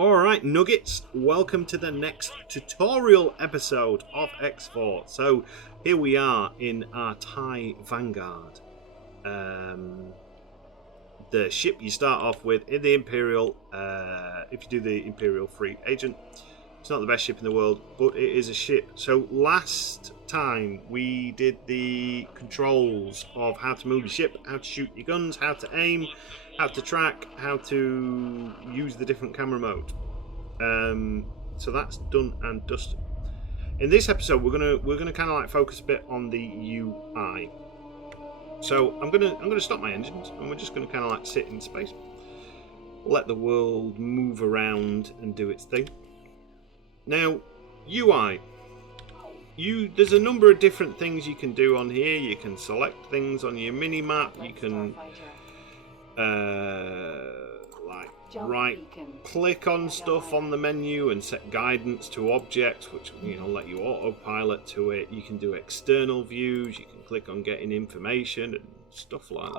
Alright, Nuggets, welcome to the next tutorial episode of X4. So, here we are in our Thai Vanguard. The ship you start off with in the Imperial, if you do the Imperial Free Agent. It's not the best ship in the world, but it is a ship. So, last time we did the controls of how to move your ship, how to shoot your guns, how to aim, how to track, how to use the different camera mode. So that's done and dusted. In this episode, we're gonna kind of like focus a bit on the UI. So I'm gonna stop my engines, and we're just gonna kind of like sit in space, let the world move around and do its thing. Now, UI. There's a number of different things you can do on here. You can select things on your mini map. You can click on stuff on the menu and set guidance to objects, which let you autopilot to it. You can do external views. You can click on getting information and stuff like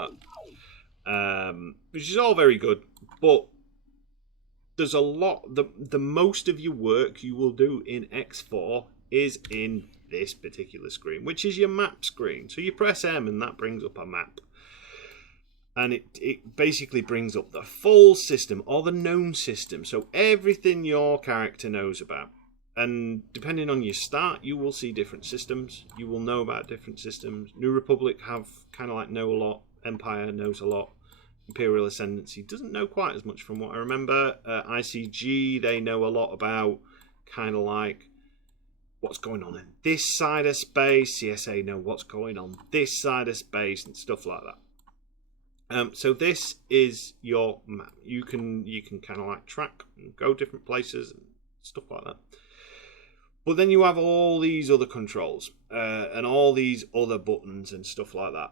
that, which is all very good. But there's a lot. The most of your work you will do in X4 is in this particular screen, which is your map screen. So you press M and that brings up a map. And it basically brings up the full system, or the known system. So everything your character knows about. And depending on your start, you will see different systems. You will know about different systems. New Republic have kind of like know a lot. Empire knows a lot. Imperial Ascendancy doesn't know quite as much from what I remember. ICG, they know a lot about kind of like what's going on in this side of space. CSA know what's going on this side of space and stuff like that. So this is your map. You can kind of like track and go different places and stuff like that. But then you have all these other controls and all these other buttons and stuff like that.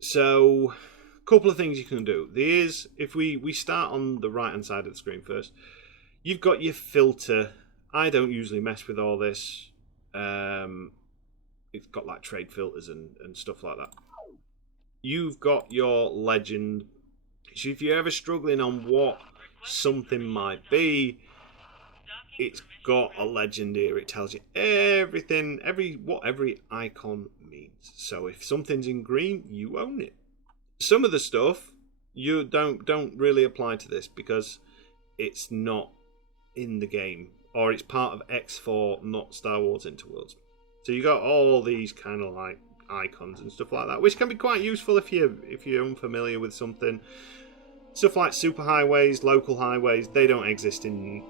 So a couple of things you can do. There's, if we start on the right hand side of the screen first, you've got your filter. I don't usually mess with all this. It's got like trade filters and stuff like that. You've got your legend. So if you're ever struggling on what something might be, it's got a legend here. It tells you everything, what every icon means. So if something's in green, you own it. Some of the stuff you don't really apply to this because it's not in the game, or it's part of X4, not Star Wars Interworlds. So you got all these kind of like icons and stuff like that, which can be quite useful if you're unfamiliar with something. Stuff like superhighways, local highways, they don't exist in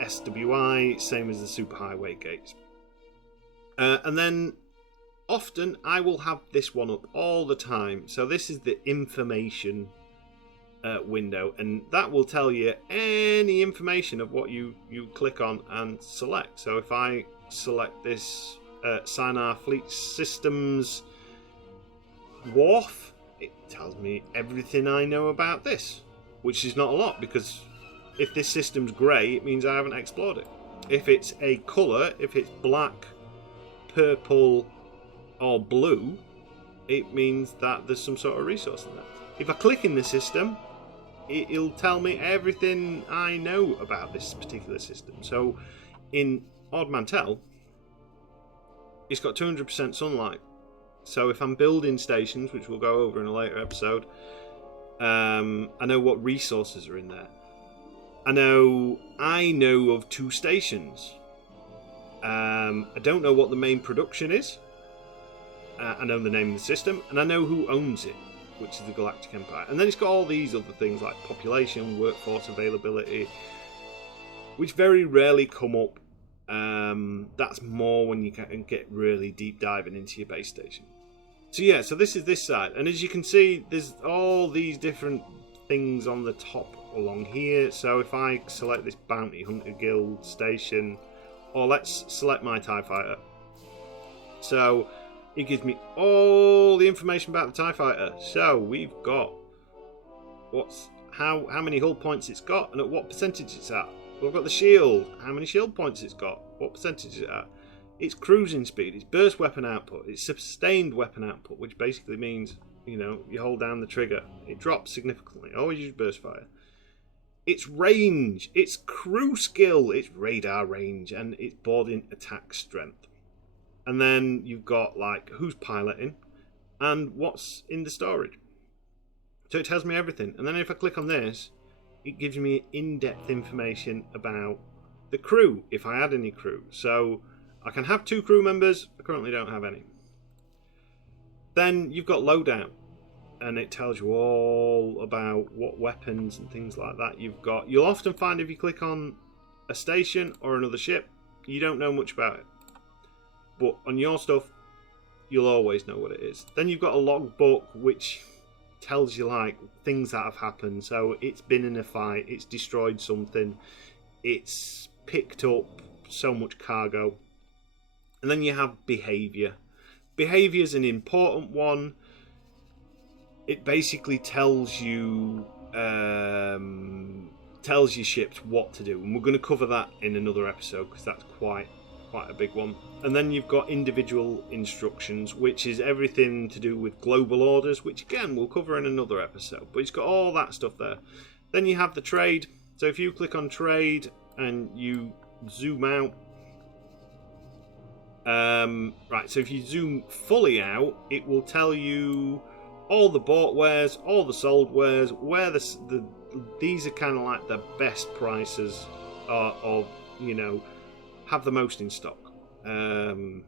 SWI, same as the superhighway gates. And then often I will have this one up all the time. So this is the information window, and that will tell you any information of what you click on and select. So if I select this Sinar Fleet Systems Wharf, it tells me everything I know about this, which is not a lot, because if this system's grey, it means I haven't explored it. If it's a colour, if it's black, purple or blue, it means that there's some sort of resource in there. If I click in the system, it'll tell me everything I know about this particular system. So in Odd Mantell, it's got 200% sunlight. So if I'm building stations, which we'll go over in a later episode, I know what resources are in there. I know of 2 stations. I don't know what the main production is. I know the name of the system, and I know who owns it, which is the Galactic Empire. And then it's got all these other things like population, workforce availability, which very rarely come up. That's more when you can get really deep diving into your base station. So yeah, so this is this side, and as you can see, there's all these different things on the top along here. So if I select this Bounty Hunter Guild station, or let's select my TIE Fighter, so it gives me all the information about the TIE Fighter. So we've got how many hull points it's got and at what percentage it's at. We've got the shield, how many shield points it's got, what percentage it's at. Its cruising speed, its burst weapon output, its sustained weapon output, which basically means, you hold down the trigger, it drops significantly. Always use burst fire. its range, its crew skill, its radar range, and its boarding attack strength. And then you've got like who's piloting and what's in the storage. So it tells me everything. And then if I click on this, it gives me in-depth information about the crew, if I had any crew. So I can have 2 crew members. I currently don't have any. Then you've got loadout, and it tells you all about what weapons and things like that you've got. You'll often find if you click on a station or another ship, you don't know much about it. But on your stuff, you'll always know what it is. Then you've got a logbook, which tells you like things that have happened. So it's been in a fight, it's destroyed something, it's picked up so much cargo. And then you have behavior. Behavior is an important one. It basically tells you ships what to do, and we're going to cover that in another episode because that's quite a big one. And then you've got individual instructions, which is everything to do with global orders, which again we'll cover in another episode, but it's got all that stuff there. Then you have the trade. So if you click on trade and you zoom out, right, so if you zoom fully out, it will tell you all the bought wares, all the sold wares, where these are kind of like the best prices of, you know, have the most in stock to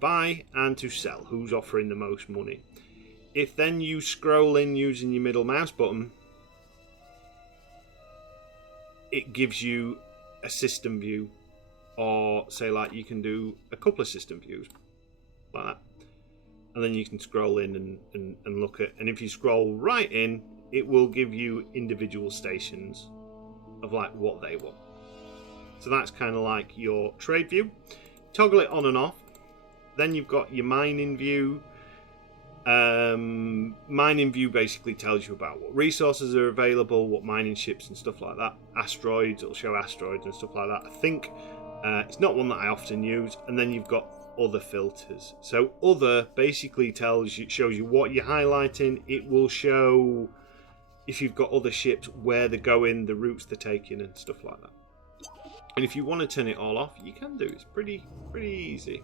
buy and to sell, who's offering the most money. If then you scroll in using your middle mouse button, it gives you a system view, or say like you can do a couple of system views like that, and then you can scroll in and look at, and if you scroll right in, it will give you individual stations of like what they want. So that's kind of like your trade view. Toggle it on and off. Then you've got your mining view. Mining view basically tells you about what resources are available, what mining ships and stuff like that. Asteroids, it'll show asteroids and stuff like that. I think it's not one that I often use. And then you've got other filters. So other basically shows you what you're highlighting. It will show if you've got other ships, where they're going, the routes they're taking and stuff like that. And if you want to turn it all off, you can do. It's pretty easy.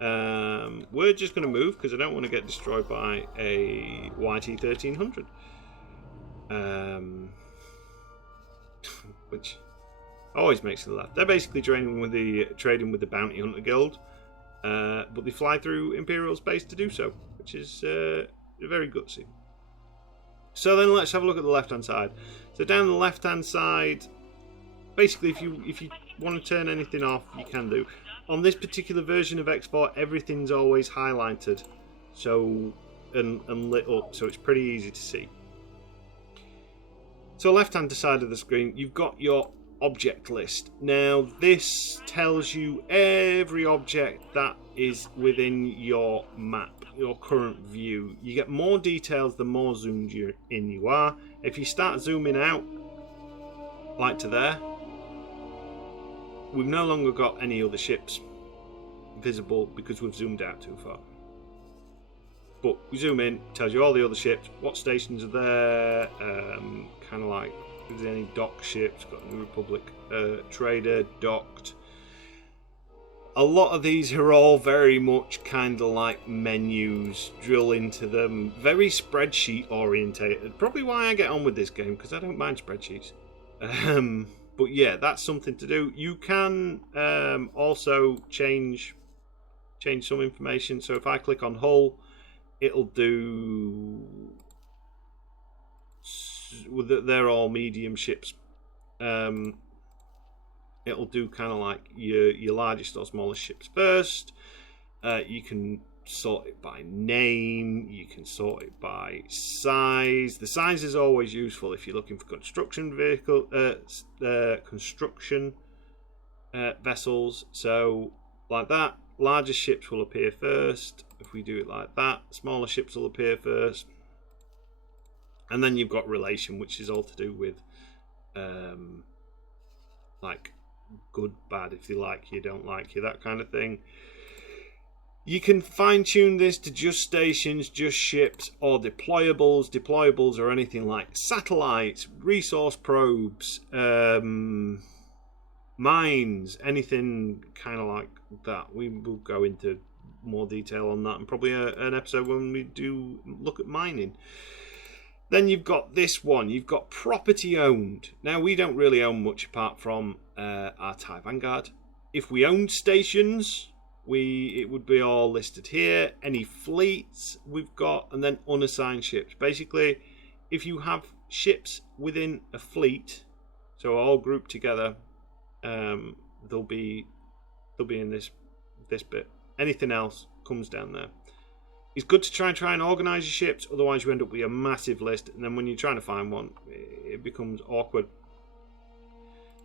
We're just going to move because I don't want to get destroyed by a YT-1300. Which always makes me laugh. They're basically trading with the Bounty Hunter Guild, but they fly through Imperial space to do so, which is very gutsy. So then let's have a look at the left-hand side. So down the left-hand side, basically if you want to turn anything off, you can do. On this particular version of Export, everything's always highlighted, so and lit up, so it's pretty easy to see. So left-hand side of the screen, you've got your object list. Now this tells you every object that is within your map, your current view. You get more details the more zoomed in you are. If you start zooming out, like to there, we've no longer got any other ships visible because we've zoomed out too far. But we zoom in, tells you all the other ships, what stations are there, kind of like if there's any dock ships. Got New Republic trader docked. A lot of these are all very much kind of like menus, drill into them, very spreadsheet orientated. Probably why I get on with this game, because I don't mind spreadsheets. But yeah, that's something to do. You can also change some information. So if I click on hull, it'll do. They're all medium ships. It'll do kind of like your largest or smallest ships first. You can sort it by name. You can sort it by size. The size is always useful if you're looking for construction vessels. So like that, larger ships will appear first. If we do it like that, smaller ships will appear first. And then you've got relation, which is all to do with like good, bad, if they like you, don't like you, that kind of thing. You can fine-tune this to just stations, just ships, or deployables. Deployables are anything like satellites, resource probes, mines, anything kind of like that. We will go into more detail on that, and probably an episode when we do look at mining. Then you've got this one. You've got property owned. Now, we don't really own much apart from our TIE Vanguard. If we owned stations, it would be all listed here. Any fleets we've got, and then unassigned ships. Basically, if you have ships within a fleet, so all grouped together, they'll be in this bit. Anything else comes down there. It's good to try and organise your ships, otherwise you end up with a massive list, and then when you're trying to find one, it becomes awkward.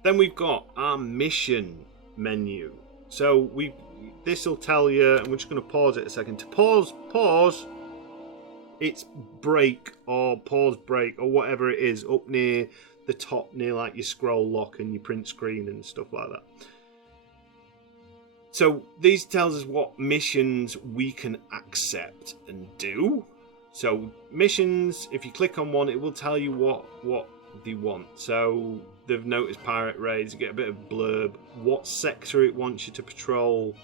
Then we've got our mission menu. So this will tell you, and we're just going to pause it a second. To pause, it's break or pause break or whatever it is up near the top, near like your scroll lock and your print screen and stuff like that. So these tells us what missions we can accept and do. So missions, if you click on one, it will tell you what they want. So they've noticed pirate raids, you get a bit of blurb, what sector it wants you to patrol,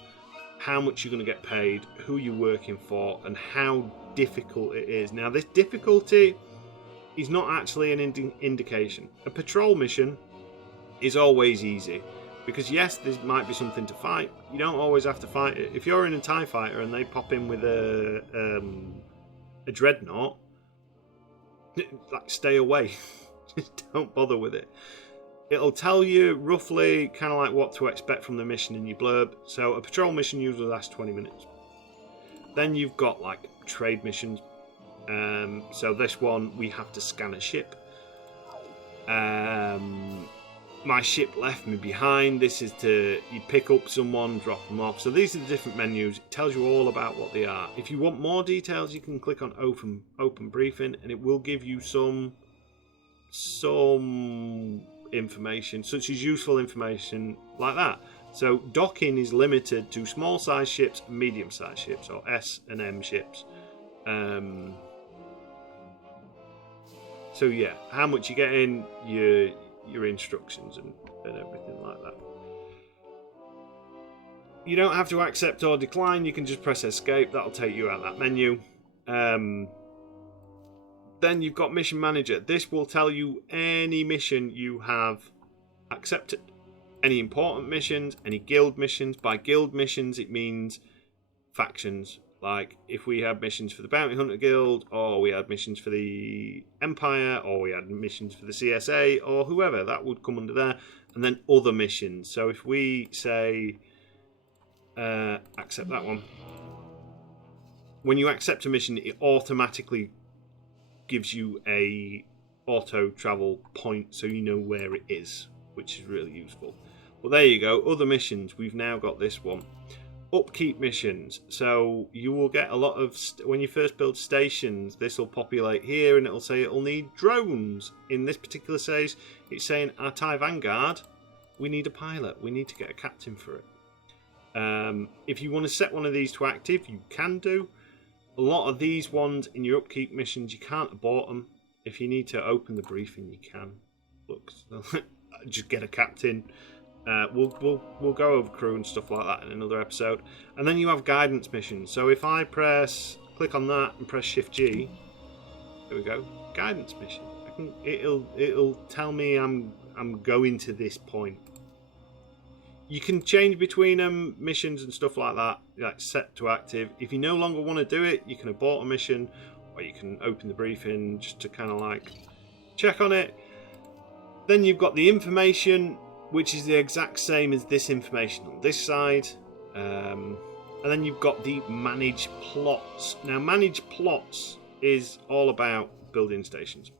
how much you're going to get paid, who you're working for, and how difficult it is. Now, this difficulty is not actually an indication. A patrol mission is always easy. Because yes, there might be something to fight. You don't always have to fight it. If you're in a TIE fighter and they pop in with a dreadnought, like stay away. Just don't bother with it. It'll tell you roughly kind of like what to expect from the mission in your blurb. So a patrol mission usually lasts 20 minutes. Then you've got like trade missions. So this one, we have to scan a ship. My ship left me behind. This is you pick up someone, drop them off. So these are the different menus. It tells you all about what they are. If you want more details, you can click on open briefing, and it will give you some information, such as useful information like that. So docking is limited to small size ships and medium size ships, or S and M ships. So yeah, how much you get in your instructions and everything like that. You don't have to accept or decline. You can just press escape. That'll take you out of that menu. Then you've got mission manager. This will tell you any mission you have accepted, any important missions, any guild missions. By guild missions, it means factions. Like if we had missions for the Bounty Hunter Guild, or we had missions for the Empire, or we had missions for the CSA, or whoever, that would come under there. And then other missions. So if we say, accept that one. When you accept a mission, it automatically gives you a auto travel point so you know where it is, which is really useful. Well, there you go. Other missions. We've now got this one. Upkeep missions. So you will get a lot of when you first build stations, this will populate here and it'll say it'll need drones. In this particular case, it's saying our TIE Vanguard, we need a pilot. We need to get a captain for it. If you want to set one of these to active, you can do. A lot of these ones in your upkeep missions, you can't abort them. If you need to open the briefing, you can. Look, just get a captain. We'll go over crew and stuff like that in another episode. And then you have guidance missions. So if I click on that and press Shift G, there we go, guidance mission. It'll tell me I'm going to this point. You can change between missions and stuff like that, like set to active. If you no longer want to do it, you can abort a mission, or you can open the briefing just to kind of like check on it. Then you've got the information, which is the exact same as this information on this side. And then you've got the manage plots. Now, manage plots is all about building stations.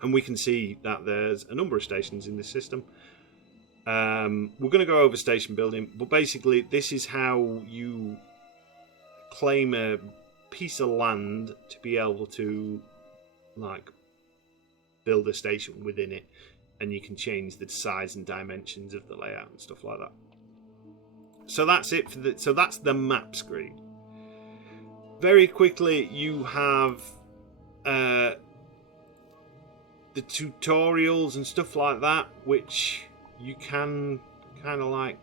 And we can see that there's a number of stations in this system. We're going to go over station building, but basically this is how you claim a piece of land to be able to like build a station within it, and you can change the size and dimensions of the layout and stuff like that. So that's it for so that's the map screen. Very quickly, you have the tutorials and stuff like that, which you can kind of like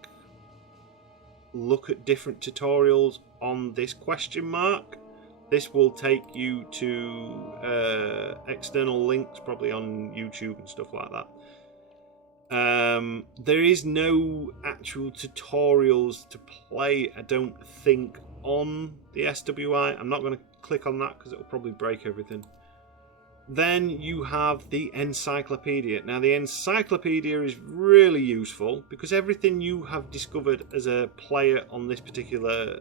look at different tutorials on this question mark. This will take you to external links, probably on YouTube and stuff like that. There is no actual tutorials to play, I don't think, on the SWI. I'm not going to click on that because it will probably break everything. Then you have the Encyclopedia. Now, the Encyclopedia is really useful because everything you have discovered as a player on this particular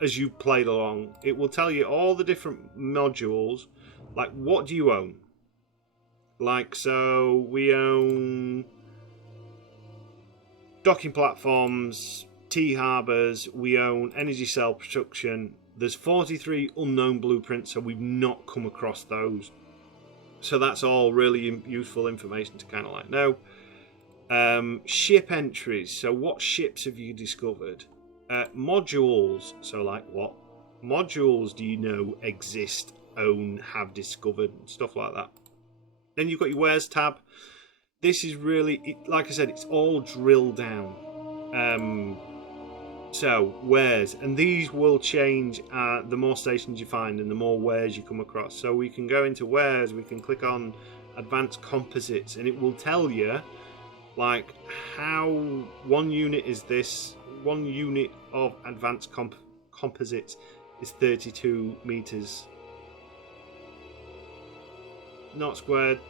as you played along, it will tell you all the different modules. Like, what do you own? Like, so we own docking platforms, T-harbours, we own energy cell production. There's 43 unknown blueprints, so we've not come across those. So that's all really useful information to kind of like know. Ship entries, so what ships have you discovered? Modules, so like what modules do you know exist, own, have discovered, stuff like that. Then you've got your wares tab. This is really, like I said, it's all drilled down. So wares, and these will change the more stations you find and the more wares you come across. So we can go into wares, we can click on advanced composites, and it will tell you like how one unit is this. One unit of advanced composites is 32 meters. Not squared.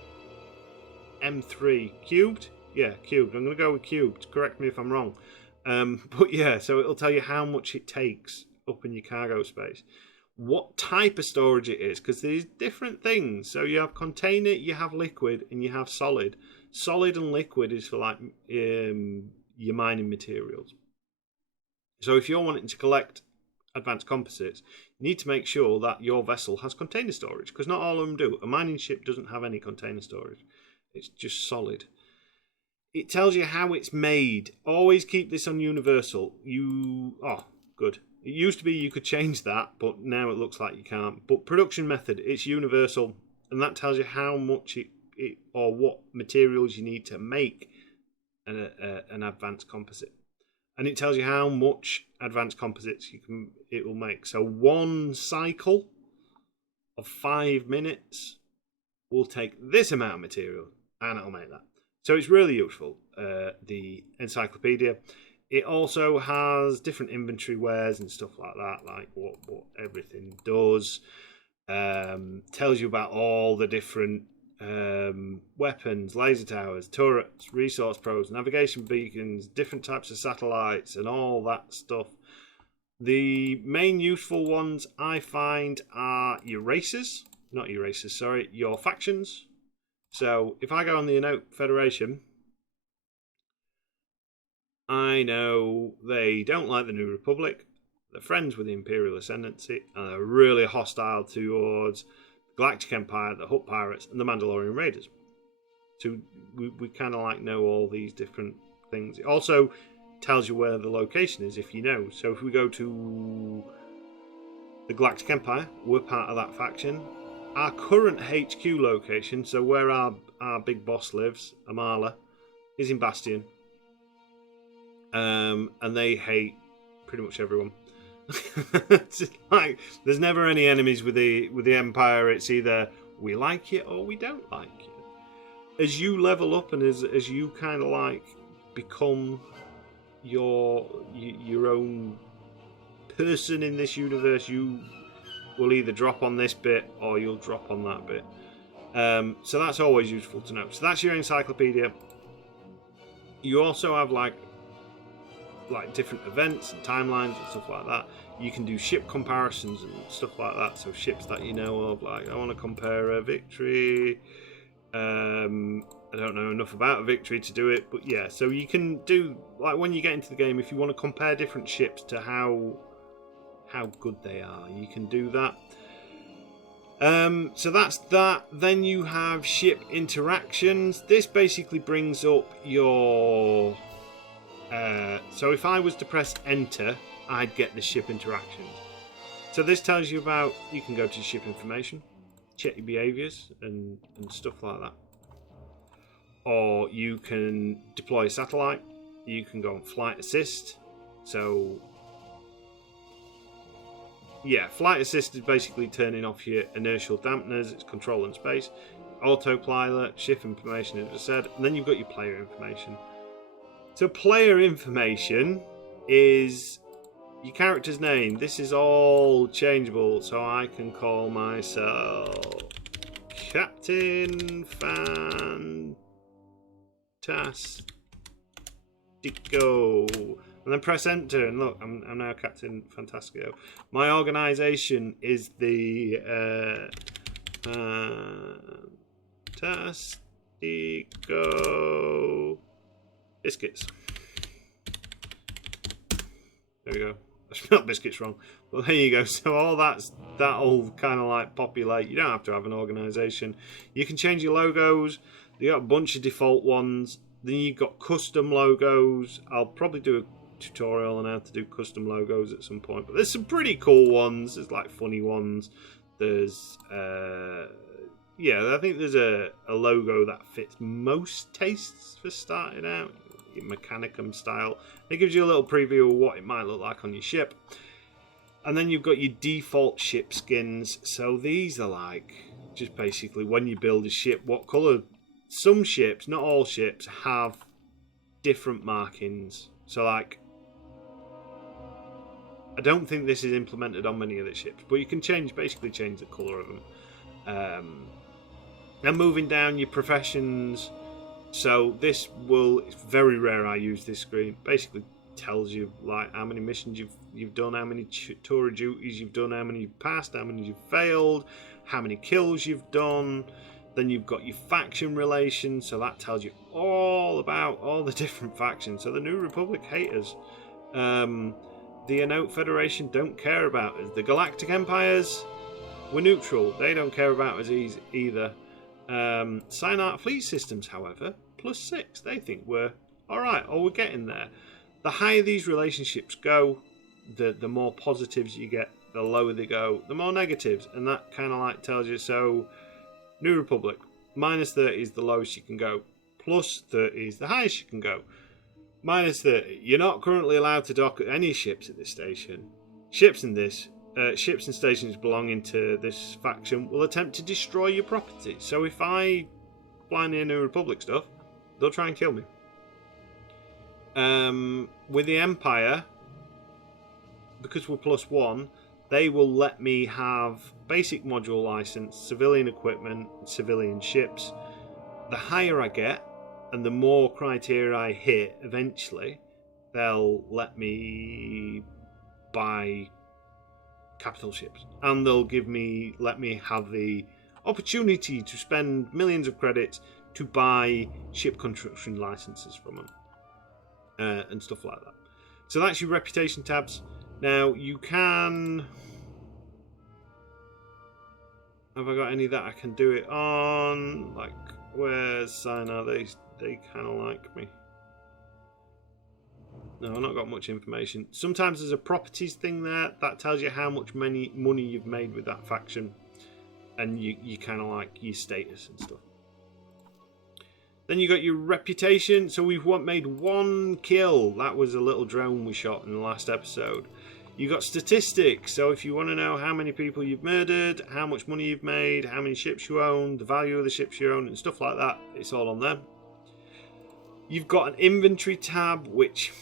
M3 cubed. Yeah, cubed. I'm going to go with cubed. Correct me if I'm wrong. But yeah, so it'll tell you how much it takes up in your cargo space. What type of storage it is, because there's different things. So you have container, you have liquid, and you have solid. Solid and liquid is for like your mining materials. So if you're wanting to collect advanced composites, you need to make sure that your vessel has container storage, because not all of them do. A mining ship doesn't have any container storage. It's just solid. It tells you how it's made. Always keep this on universal. Oh, good. It used to be you could change that, but now it looks like you can't. But production method, it's universal, and that tells you how much it or what materials you need to make an advanced composite. And it tells you how much advanced composites it will make. So one cycle of 5 minutes will take this amount of material, and it'll make that. So it's really useful, the Encyclopedia. It also has different inventory wares and stuff like that, like what everything does. Tells you about all the different weapons, laser towers, turrets, resource probes, navigation beacons, different types of satellites, and all that stuff. The main useful ones I find are your races, not your races, sorry, your factions. So if I go on the Enote Federation, I know they don't like the New Republic, they're friends with the Imperial Ascendancy, and they're really hostile towards Galactic Empire, the Hutt Pirates, and the Mandalorian Raiders. So we kind of like know all these different things. It also tells you where the location is if you know. So if we go to the Galactic Empire, we're part of that faction. Our current HQ location, so where our big boss lives, Amala, is in Bastion. And they hate pretty much everyone. It's like there's never any enemies with the Empire. It's either we like it or we don't like it. As you level up and as you kind of like become your own person in this universe, you will either drop on this bit or you'll drop on that bit. So that's always useful to know. So that's your encyclopedia. You also have like different events and timelines and stuff like that. You can do ship comparisons and stuff like that. So ships that you know of, like I want to compare a Victory. I don't know enough about a Victory to do it, but yeah. So you can do like when you get into the game, if you want to compare different ships to how good they are, you can do that. So that's that. Then you have ship interactions. This basically brings up your... so if I was to press enter, I'd get the ship interactions. So this tells you about... You can go to ship information, check your behaviours and stuff like that. Or you can deploy a satellite. You can go on flight assist. So... yeah, flight assist is basically turning off your inertial dampeners, it's control in space, autopilot, ship information, as I said, and then you've got your player information. So player information is your character's name. This is all changeable, so I can call myself Captain Fantastico. And then press enter, and look, I'm now Captain Fantastico. My organisation is the Fantastico Biscuits. There we go. I spelled biscuits wrong. Well, there you go. So all that'll kind of like populate. You don't have to have an organisation. You can change your logos. You got a bunch of default ones. Then you've got custom logos. I'll probably do a tutorial on how to do custom logos at some point, but there's some pretty cool ones. There's like funny ones. There's yeah, I think there's a logo that fits most tastes for starting out, your Mechanicum style. It gives you a little preview of what it might look like on your ship. And then you've got your default ship skins. So these are like just basically when you build a ship, what colour. Some ships, not all ships, have different markings. So like, I don't think this is implemented on many of the ships, but you can basically change the colour of them. Then moving down your professions. So this it's very rare I use this screen. Basically tells you like how many missions you've done, how many tour of duties you've done, how many you've passed, how many you've failed, how many kills you've done. Then you've got your faction relations, so that tells you all about all the different factions. So the New Republic hate us. The Enote Federation don't care about us. The Galactic Empires, we're neutral. They don't care about us either. Cyanart Fleet Systems, however, +6. They think we're alright, or we're getting there. The higher these relationships go, the more positives you get, the lower they go, the more negatives. And that kind of like tells you, so New Republic, -30 is the lowest you can go. +30 is the highest you can go. -30, you're not currently allowed to dock any ships at this station. Ships and stations belonging to this faction will attempt to destroy your property. So if I fly near New Republic stuff, they'll try and kill me. With the Empire, because we're +1, they will let me have basic module license, civilian equipment, civilian ships. The higher I get, and the more criteria I hit, eventually, they'll let me buy capital ships. And they'll let me have the opportunity to spend millions of credits to buy ship construction licenses from them. And stuff like that. So that's your reputation tabs. Now you can... Have I got any that I can do it on? Like, where's Signar? They kind of like me. No, I've not got much information. Sometimes there's a properties thing there that tells you how much money you've made with that faction, and you kind of like your status and stuff. Then you got your reputation. So we've made 1 kill. That was a little drone we shot in the last episode. You got statistics. So if you want to know how many people you've murdered, how much money you've made, how many ships you own, the value of the ships you own, and stuff like that, it's all on there. You've got an inventory tab, which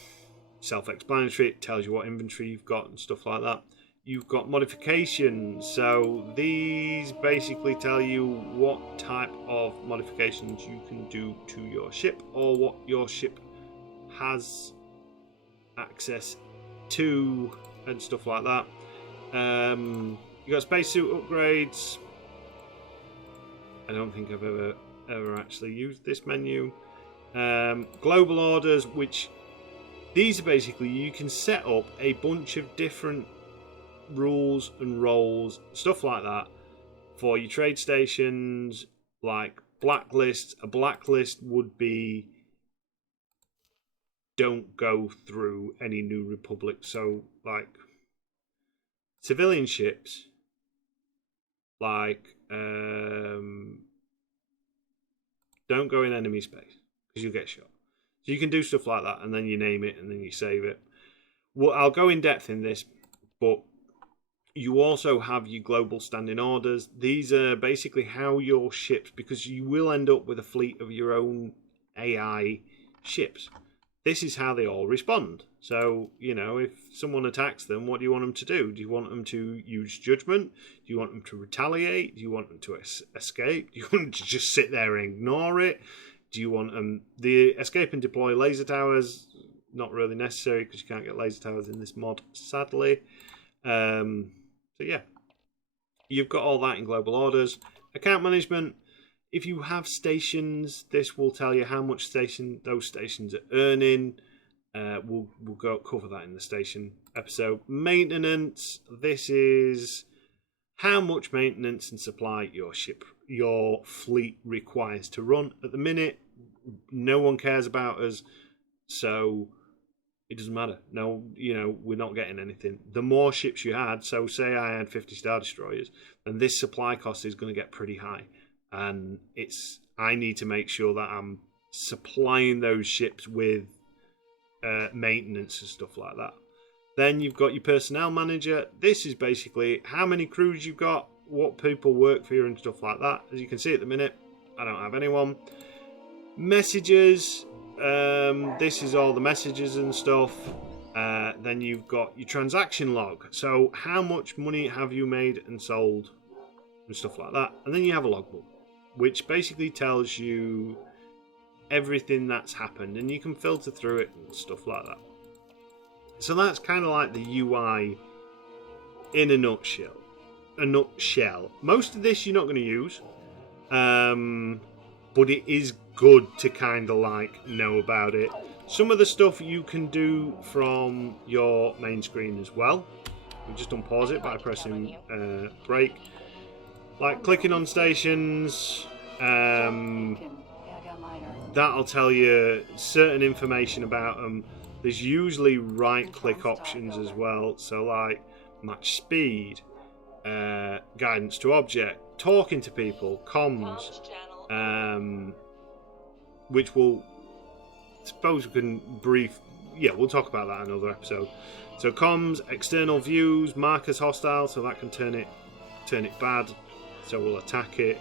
self-explanatory. It tells you what inventory you've got and stuff like that. You've got modifications, so these basically tell you what type of modifications you can do to your ship, or what your ship has access to and stuff like that. You got spacesuit upgrades. I don't think I've ever actually used this menu. Global orders, which these are basically, you can set up a bunch of different rules and roles, stuff like that, For your trade stations, like blacklists, a blacklist would be don't go through any New Republic. So, like, civilian ships, like, don't go in enemy space because you'll get shot. So you can do stuff like that, and then you name it, and then you save it. Well, I'll go in depth in this, but you also have your global standing orders. These are basically how your ships, because you will end up with a fleet of your own AI ships. This is how they all respond. So, you know, if someone attacks them, what do you want them to do? Do you want them to use judgment? Do you want them to retaliate? Do you want them to escape? Do you want them to just sit there and ignore it? Do you want them... The escape and deploy laser towers, not really necessary because you can't get laser towers in this mod, sadly. So, yeah. You've got all that in global orders. Account management. If you have stations, this will tell you how much those stations are earning. We'll cover that in the station episode. Maintenance. This is how much maintenance and supply your fleet requires to run. At the minute, no one cares about us, so it doesn't matter. No, you know, we're not getting anything. The more ships you had, so say I had 50 Star Destroyers, then this supply cost is going to get pretty high. And I need to make sure that I'm supplying those ships with maintenance and stuff like that. Then you've got your personnel manager. This is basically how many crews you've got, what people work for you and stuff like that. As you can see at the minute, I don't have anyone. Messages. This is all the messages and stuff. Then you've got your transaction log. So how much money have you made and sold and stuff like that. And then you have a logbook, which basically tells you everything that's happened, and you can filter through it and stuff like that. So that's kind of like the UI in a nutshell. Most of this you're not going to use, but it is good to kind of like know about it. Some of the stuff you can do from your main screen as well. We've just unpause it by pressing break. Like clicking on stations, that'll tell you certain information about them. There's usually right-click options as well, so like match speed, guidance to object, talking to people, comms, which we'll suppose we can brief. Yeah, we'll talk about that in another episode. So comms, external views, mark as hostile, so that can turn it bad. So we'll attack it.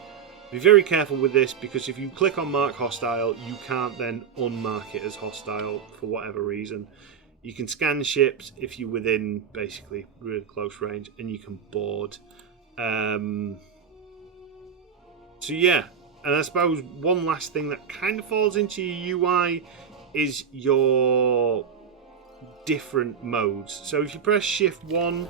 Be very careful with this, because if you click on mark hostile, you can't then unmark it as hostile for whatever reason. You can scan ships if you're within basically really close range, and you can board. So yeah, and I suppose one last thing that kind of falls into your UI is your different modes. So if you press shift 1,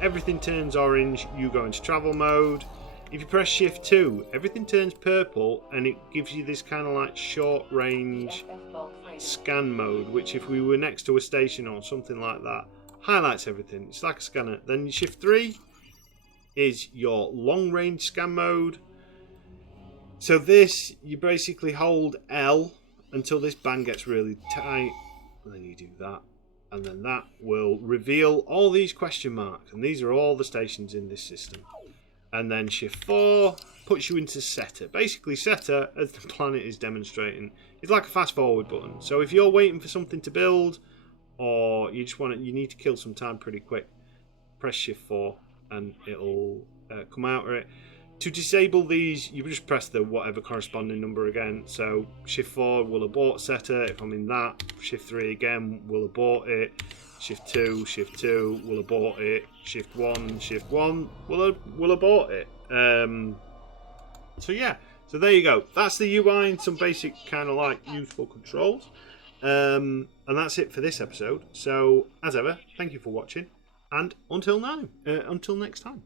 everything turns orange, you go into travel mode. If you press shift 2, everything turns purple, and it gives you this kind of like short range scan mode, which if we were next to a station or something like that, highlights everything. It's like a scanner. Then shift 3 is your long range scan mode. So this, you basically hold L until this band gets really tight, and then you do that, and then that will reveal all these question marks, and these are all the stations in this system. And then shift 4 puts you into setter. Basically setter, as the planet is demonstrating, is like a fast forward button. So if you're waiting for something to build, or you just you need to kill some time pretty quick, press shift 4 and it'll come out of it. To disable these, you just press the whatever corresponding number again. So shift 4 will abort setter. If I'm in that, shift 3 again will abort it. Shift 2 will abort it. Shift 1 will abort it. So yeah, so there you go. That's the UI and some basic kind of like useful controls. And that's it for this episode. So as ever, thank you for watching, and until next time.